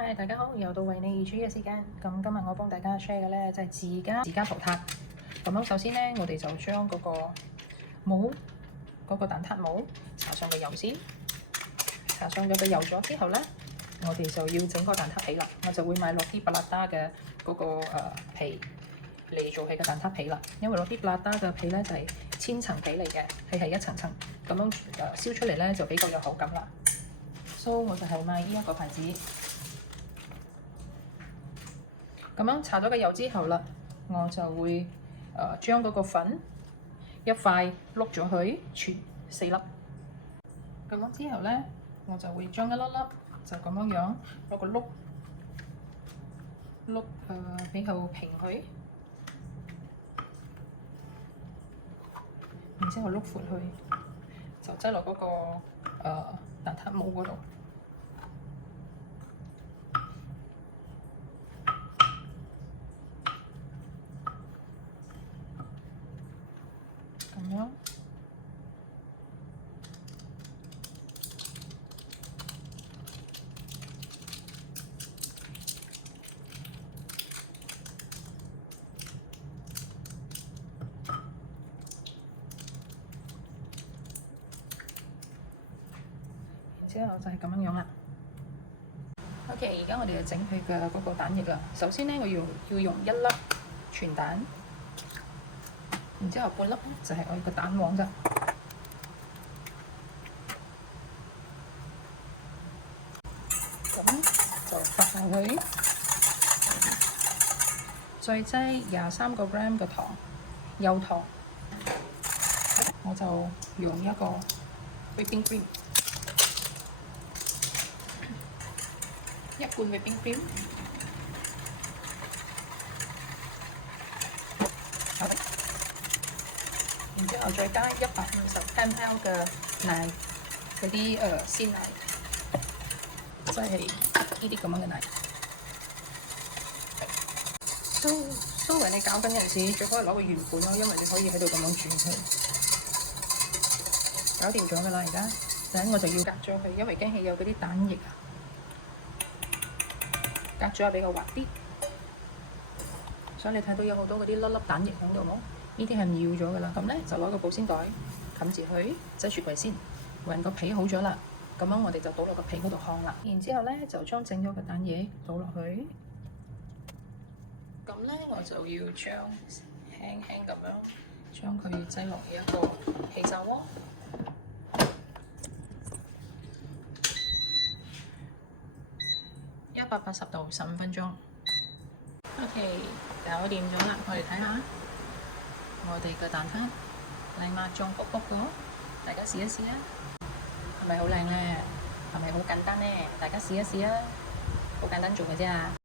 嗨，大家好，又到為你而煮嘅時間。咁今日我幫大家 share 嘅咧就係自家葡撻。咁樣首先咧，我哋就將嗰個模嗰個蛋撻模搽上個油先，搽上咗個油咗之後咧，我哋就要整個蛋撻皮啦。我就會買落啲布拉達嘅嗰個皮嚟做係個蛋撻皮啦。因為落啲布拉達嘅皮咧就係千層皮嚟嘅，佢係一層層咁樣燒出嚟咧就比較有口感啦。So 我就係買呢一個牌子。咁樣搽咗個油之後啦，我就會將嗰個粉一塊碌咗佢，全4粒。咁樣之後咧，我就會將一粒粒就咁樣攞個碌比較平佢，然之後碌闊佢，就擠落嗰個蛋撻模嗰度。咁樣，然之後就係咁樣啦。OK，而家我哋就整佢嘅嗰個蛋液啦。首先咧，我要用1粒全蛋。然之後半粒就係我個蛋黃啫，咁就發下佢，再擠23個 gram 嘅糖，幼糖，我就用一個 whipping cream， 1罐 whipping cream。然之後再加150 ml 嘅奶，嗰啲鮮奶，即係呢啲咁樣嘅奶。蘇維你攪緊嗰陣時，最好係攞個圓盤咯，因為你可以喺度咁樣轉佢。搞掂咗㗎啦，而家等我就要隔咗佢，因為驚係有嗰啲蛋液啊，隔咗比較滑啲。所以你睇到有好多嗰啲粒粒蛋液喺度冇？呢啲係唔要咗㗎啦，咁咧就攞個保鮮袋冚住佢，擠雪櫃先。混個皮好咗啦，咁樣我哋就倒落個皮嗰度烘啦。然之後咧就將整咗個蛋液倒落去。咁咧我就要將輕輕咁樣將佢擠落一個氣炸鍋。180度15分鐘。OK， 搞掂咗啦，我哋睇下。我哋嘅蛋撻靚嘛，醬卜卜嘅，大家試一試啊！係咪好靚咧？係咪好簡單咧？大家試一試啊！好簡單做嘅啫。